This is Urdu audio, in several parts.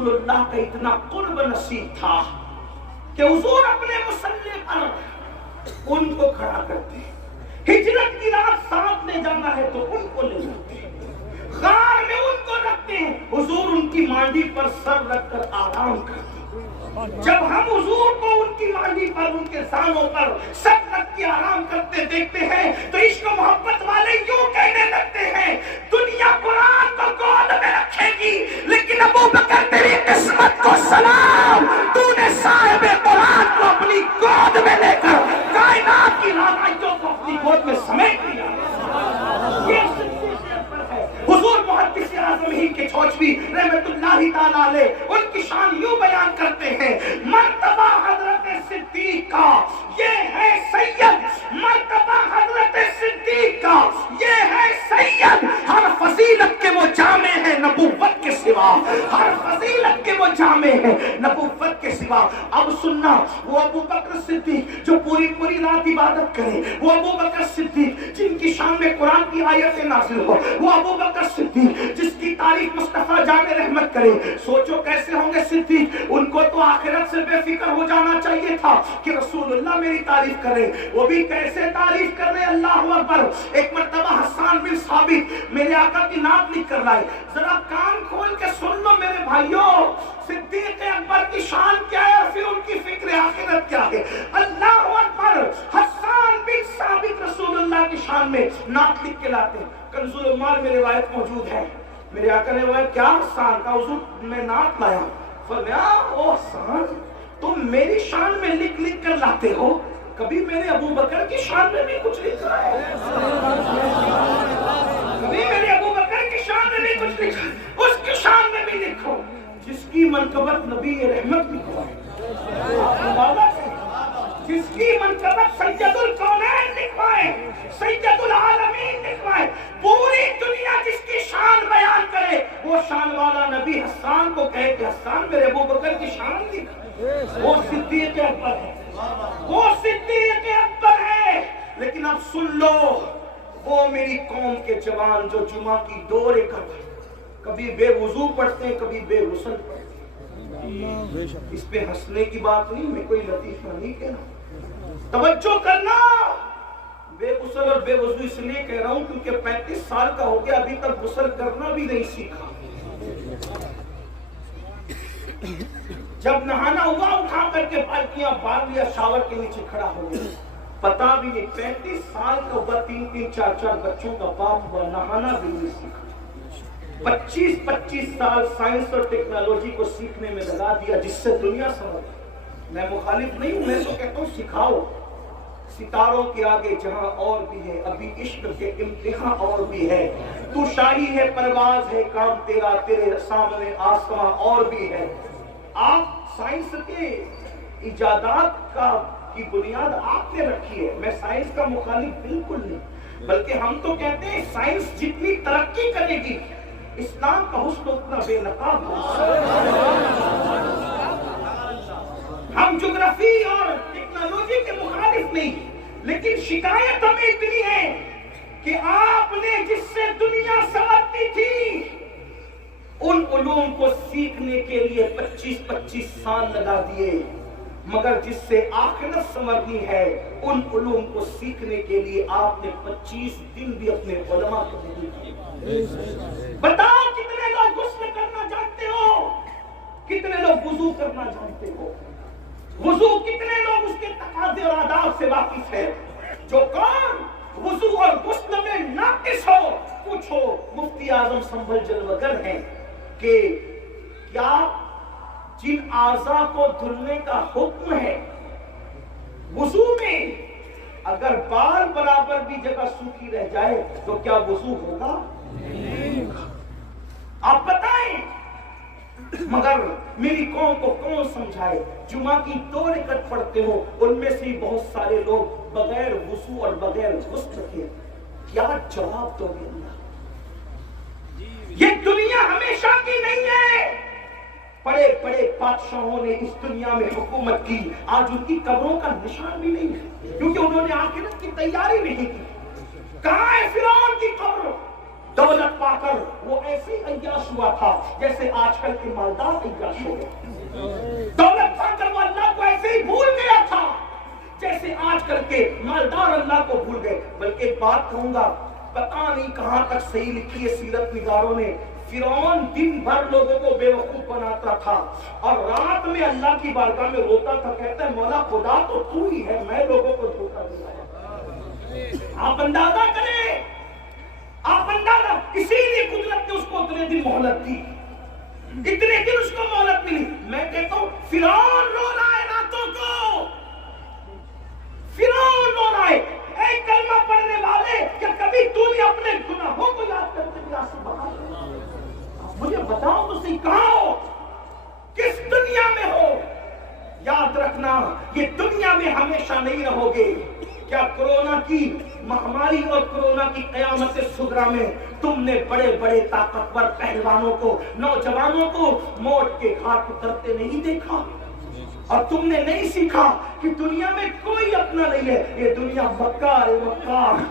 رسول اللہ کا اتنا قرب نصیب تھا کہ حضور اپنے مصلی پر ان کو کھڑا کرتے، ہجرت کی رات ساتھ لے جانا ہے تو ان کو لے جاتے، غار میں ان کو رکھتے ہیں، حضور ان کی مانڈی پر سر رکھ کر آرام کرتے۔ جب ہم حضور کو ان کی مانڈی پر، ان کے سانوں پر سر رکھ کے آرام کرتے دیکھتے ہیں تو عشق و محبت والے یوں کہنے لگتے ہیں دنیا قرآن کو گود میں رکھے گی لیکن ابو بکر تیری قسمت کو سلام، تو نے صاحب قرآن کو اپنی گود میں لے کر کائنات کی رانائیوں کو اپنی گود میں سمیٹ لیا۔ یہ حضور محدث اعظم ہی کے چھوچوی رحمت اللہ تعالیٰ علیہ ان کی شان یوں بیان کرتے ہیں، مرتبہ حضرت صدیق کا یہ ہے سید، مرتبہ حضرت صدیق کا یہ ہے سید، ہر فضیلت کے وہ جامع ہے نبوت کے سوا، ہر فضیلت کے وہ جامع ہے نبوت کے سوا۔ اب سننا، وہ ابو بکر صدیق جو پوری پوری رات عبادت کرے، وہ ابو بکر صدیق جن کی شان میں قرآن کی آیتیں نازل ہو، وہ ابو بکر صدیق جس کی تعریف مصطفیٰ جان رحمت کرے، سوچو کیسے ہوں گے صدیق؟ ان کو تو آخرت سے بے فکر ہو جانا چاہیے تھا کہ رسول اللہ میری تعریف کرے، وہ بھی کیسے تعریف کر رہے، اللہ اکبر۔ ایک مرتبہ حسان بن ثابت میرے آقا کی نعت لکھ کر لائے، ذرا کان کھول کے سن لو میرے بھائیوں، صدیق اکبر کی شان کیا ہے اور پھر ان کی فکر آخرت کیا ہے۔ اللہ اکبر، حسان بن ثابت رسول اللہ کی شان میں نعت لکھ کے لاتے ہیں، کنز العمال میں روایت موجود ہے، میرے آقا نے روایت کیا حسان کا، حضور میں نعت لایا، فرمایا او حسان تم میری شان میں لکھ لکھ کر لاتے ہو، کبھی میرے ابو بکر کی شان میں بھی کچھ لکھا ہے، کبھی میرے ابو بکر کی شان میں بھی کچھ لکھا ہے، اس کی شان میں بھی لکھو جس کی منقبت نبی رحمت بھی ہوا ہے، جس کی منقبت سید الکونین لکھوائے، سید العالمین لکھوائے، پوری دنیا جس کی شان بیان کرے، وہ شان والا نبی حسان کو کہے کہ حسان میرے ابو بکر کی شان لکھ، وہ صدیق اکبر ہے، وہ صدیق اکبر ہے۔ لیکن اب سن لو، وہ میری قوم کے جوان جو جمعہ کی 2 رکعت کبھی بے وضو پڑھتے ہیں کبھی بے غسل پڑھتے ہیں، اس پہ ہنسنے کی بات نہیں، میں کوئی لطیفہ نہیں کہنا، توجہ کرنا، بے غسل اور بے وضو اس لیے کہہ رہا ہوں کیونکہ 35 سال کا ہو گیا ابھی تک غسل کرنا بھی نہیں سیکھا، جب نہانا ہوا اٹھا کر کے پالکیاں باندھ لیا، شاور کے نیچے کھڑا ہو گیا، پتا بھی نہیں 35 سال کا ہوا، 3 4 بچوں کا باپ ہوا، نہانا بھی نہیں سیکھا، 25 سال سائنس اور ٹیکنالوجی کو سیکھنے میں لگا دیا جس سے دنیا سمجھ۔ میں مخالف نہیں ہوں، میں تو کہتا ہوں سکھاؤ، ستاروں کے آگے جہاں اور بھی ہے، ابھی عشق کے امتحان اور بھی ہے، تو شاہی ہے پرواز ہے کام تیرا، تیرے سامنے آسمان اور بھی ہے۔ آپ سائنس کے ایجادات کی بنیاد آپ نے رکھی ہے، میں سائنس کا مخالف بالکل نہیں، بلکہ ہم تو کہتے ہیں سائنس جتنی ترقی کرے گی اسلام کا حسن اتنا بے نقاب ہوگا۔ ہم جغرافی اور ٹیکنالوجی کے مخالف نہیں، لیکن شکایت ہمیں اتنی ہے کہ آپ نے جس سے دنیا سمجھتی تھی ان علوم کو سیکھنے کے لیے 25 سال لگا دیے، مگر جس سے آخرت سمجھنی ہے ان علوم کو سیکھنے کے لیے آپ نے 25 دن بھی اپنے علماء کو نہیں دیے۔ بتاؤ کتنے لوگ غسل کرنا جانتے ہو، کتنے لوگ وضو کرنا جانتے ہو، وضو کتنے لوگ اس کے تقاضے اور آداب سے واقف ہے؟ جو کون وضو اور غسل میں ناقص ہو پوچھو مفتی اعظم سنبھل جلوگر ہیں کہ کیا جن اعضاء کو دھلنے کا حکم ہے وضو میں اگر بال برابر بھی جگہ سوکھی رہ جائے تو کیا وضو ہوگا؟ آپ بتائیں، مگر میری قوم کو کون سمجھائے؟ جمعہ کی 2 رکعت پڑھتے ہو، ان میں سے بہت سارے لوگ بغیر وضو اور بغیر غسل کے، کیا جواب دو گے اللہ؟ یہ دنیا ہمیشہ کی نہیں ہے، بڑے بڑے بادشاہوں نے اس دنیا میں حکومت کی، آج ان کی قبروں کا نشان بھی نہیں ہے کیونکہ انہوں نے آخرت کی تیاری نہیں کی۔ کہاں ہے فرعون کی قبر؟ دولت پا کر وہ ایسے عیاش ہوا تھا جیسے آج کل کے مالدار عیاش ہو گئے. دولت پا کر وہ اللہ کو ایسے ہی بھول گیا تھا جیسے آج کل کے مالدار اللہ کو بھول گئے. بلکہ ایک بات کہوں گا, پتہ نہیں کہاں تک صحیح لکھی ہے سیرت نگاروں نے, فرعون دن بھر لوگوں کو بے وقوف بناتا تھا اور رات میں اللہ کی بارگاہ میں روتا تھا, کہتا ہے مولا خدا تو تو ہی ہے, میں لوگوں کو دھوکہ دیا. آپ اندازہ کریں, آپ اندازہ, اسی لیے قدرت نے اس کو اتنے دن مہلت دی, اتنے دن اس کو مہلت ملی. میں کہتا ہوں فرعون رو رہا ہے راتوں کو, فرعون رو رہا ہے. اے کلمہ پڑھنے والے, کیا کبھی تو نے اپنے گناہوں کو یاد کرتے ہوئے آنسو بہائے؟ مجھے بتاؤ تو صحیح, کہاں ہو, کس دنیا میں ہو؟ یاد رکھنا یہ دنیا میں ہمیشہ نہیں رہو گے. کیا کرونا کی مہاماری اور کرونا کی قیامت صغریٰ میں تم نے بڑے بڑے طاقتور پہلوانوں کو, نوجوانوں کو موت کے گھاٹ اترتے نہیں دیکھا؟ اور تم نے نہیں سیکھا کہ دنیا میں کوئی اپنا نہیں ہے, یہ دنیا مکار ہے, مکار,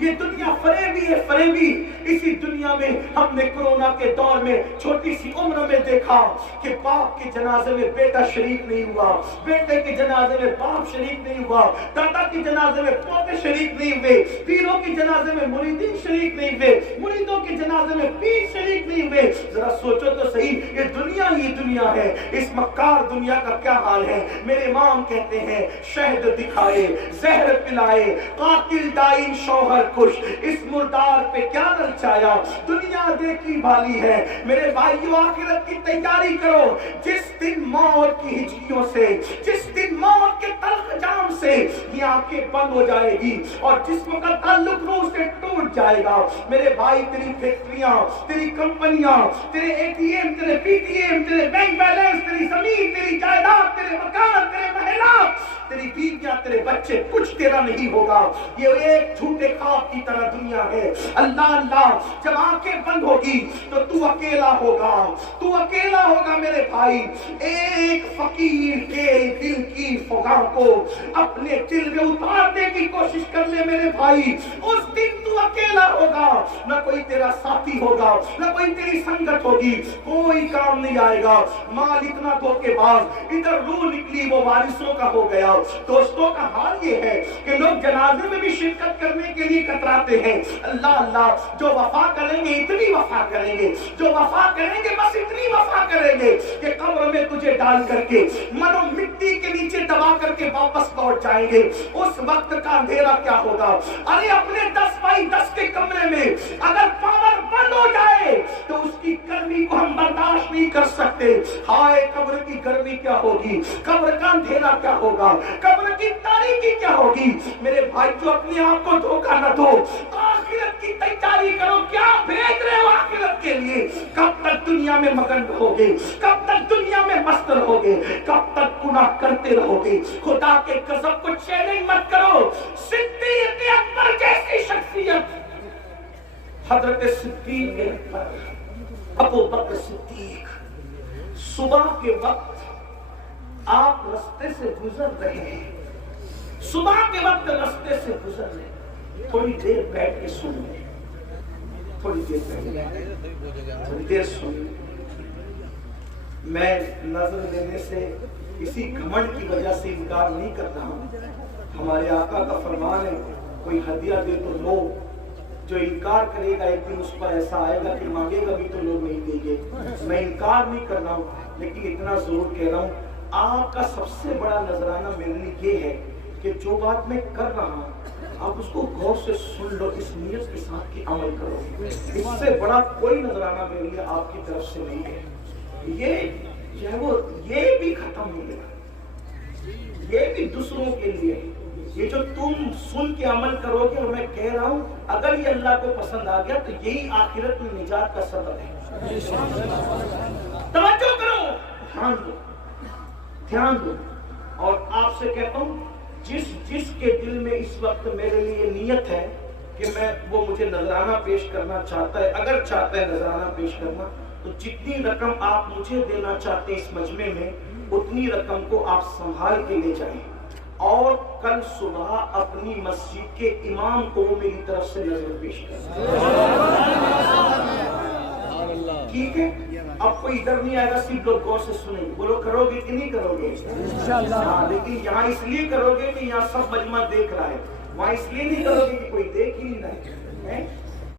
یہ دنیا فریبی ہے, فریبی. اسی دنیا میں ہم نے کرونا کے دور میں چھوٹی سی عمر میں دیکھا کہ باپ کے جنازے میں بیٹا شریک نہیں ہوا, بیٹے کے جنازے میں باپ شریک نہیں ہوا, دادا کے جنازے میں پوتے شریک نہیں ہوئے, پیروں کے جنازے میں مریدین شریک نہیں ہوئے, مریدوں کے جنازے میں پیر شریک نہیں ہوئے. ذرا سوچو تو صحیح, یہ دنیا ہی دنیا ہے. اس مکار دنیا کا کیا حال ہے؟ میرے امام کہتے ہیں شہد دکھائے, زہر پلائے, قاتل دائن شوہر خوش, اس مردار پہ کیا رچایا, دنیا دیکھی بھالی ہے. میرے بھائیو آخرت کی تیاری کرو, جس دن موت کی ہجکیوں سے, جس دن موت کے تلخ جام سے یہ آنکھیں بند ہو جائے گی اور جسم کا تعلق روح سے ٹوٹ جائے گا. میرے بھائی تیری فیکٹریاں, تیری کمپنیاں, تیرے اے ٹی ایم, تیرے پی ٹی ایم, تیرے بینک بیلنس, تیری زمین, تیری جائیداد, تیرے مکان, تیرے محلات, تیری بیویاں, تیرے بچے, کچھ تیرا نہیں ہوگا. یہ ایک جھوٹے خواب کی طرح دنیا ہے. اللہ اللہ, جب آنکھیں بند ہوگی تو اکیلا ہوگا, تو اکیلا ہوگا. میرے بھائی, ایک فقیر کے دل کی فغاں کو اپنے دل میں اتارنے کی کوشش کر لے میرے بھائی, اس دن تو اکیلا ہوگا. نہ کوئی تیرا ساتھی ہوگا, نہ کوئی تیری سنگت ہوگی, کوئی کام نہیں آئے گا. مال اتنا دھوکے باز, ادھر روح نکلی وہ وارثوں کا ہو گیا. دوستوں کا حال یہ ہے کہ لوگ جنازے میں بھی شرکت کرنے کے لیے کتراتے ہیں. اللہ اللہ, جو وفا کریں گے اتنی وفا کریں گے, جو وفا کریں گے بس اتنی وفا کریں گے کہ قبر میں تجھے ڈال کر کے مرو مٹی کے نیچے دبا کر کے واپس لوٹ جائیں گے. اس وقت کا اندھیرا کیا ہوگا؟ ارے اپنے 10x10 کے کمرے میں اگر پاور بند ہو جائے تو اس کی گرمی کو ہم برداشت نہیں کر سکتے. ہائے قبر کی گرمی کیا ہوگی, قبر کا اندھیرا کیا ہوگا, قبر کی تاریکی کیا ہوگی. میرے بھائی جو اپنے آپ کو دھوکہ نہ دو, آخرت کی تیاری کرو. کیا بھیج رہے ہو آخرت کے لیے؟ کب تک دنیا میں مگن رہوگے, کب تک دنیا میں مست رہوگے, کب تک گناہ کرتے رہوگے؟ خدا کے غضب کو چیلنج مت کرو. صدیق اکبر جیسی شخصیت, حضرت صدیق اکبر, ابو بکر صدیق, صبح کے وقت آپ رستے سے گزر رہے ہیں, صبح کے وقت رستے سے گزر رہے ہیں, تھوڑی دیر بیٹھ کے سن لیں, تھوڑی دیر بیٹھ, تھوڑی دیر سن لیں. میں نظر دینے سے کسی گھمنڈ کی وجہ سے انکار نہیں کرتا ہوں. ہمارے آقا کا فرمان ہے, کوئی ہدیہ دے تو لو, جو انکار کرے گا ایک دن اس پر ایسا آئے گا کہ مانگے گا بھی تو لوگ نہیں دیں گے. میں انکار نہیں کر رہا ہوں, لیکن اتنا ضرور کہہ رہا ہوں, آپ کا سب سے بڑا نذرانہ میرے لیے یہ ہے کہ جو بات میں کر رہا ہوں آپ اس کو غور سے سن لو, اس نیت کے ساتھ کہ عمل کرو. اس سے بڑا کوئی نذرانہ میرے لیے آپ کی طرف سے نہیں ہے. یہ بھی ختم ہو گیا, یہ بھی دوسروں کے لیے. یہ جو تم سن کے عمل کرو گے, اور میں کہہ رہا ہوں اگر یہ اللہ کو پسند آ گیا تو یہی آخرت میں نجات کا سبب ہے. توجہ کرو, دھیان دو, دھیان دو. اور آپ سے کہتا ہوں جس کے دل میں اس وقت میرے لیے نیت ہے کہ وہ مجھے نذرانہ پیش کرنا چاہتا ہے, اگر چاہتا ہے نذرانہ پیش کرنا, تو جتنی رقم آپ مجھے دینا چاہتے ہیں اس مجمع میں, اتنی رقم کو آپ سنبھال کے لے جائیں, اور کل صبح اپنی مسجد کے امام کو میری طرف سے نظر پیش کریں. ٹھیک ہے، اب کوئی ادھر نہیں آئے گا، صرف لوگ غور سے سنیں گے، بولو کرو گے کہ نہیں کرو گے؟ انشاءاللہ۔ لیکن یہاں اس لیے کرو گے کہ یہاں سب مجمع دیکھ رہا ہے، وہاں اس لیے نہیں کرو گے کہ کوئی دیکھ ہی نہیں رہا ہے۔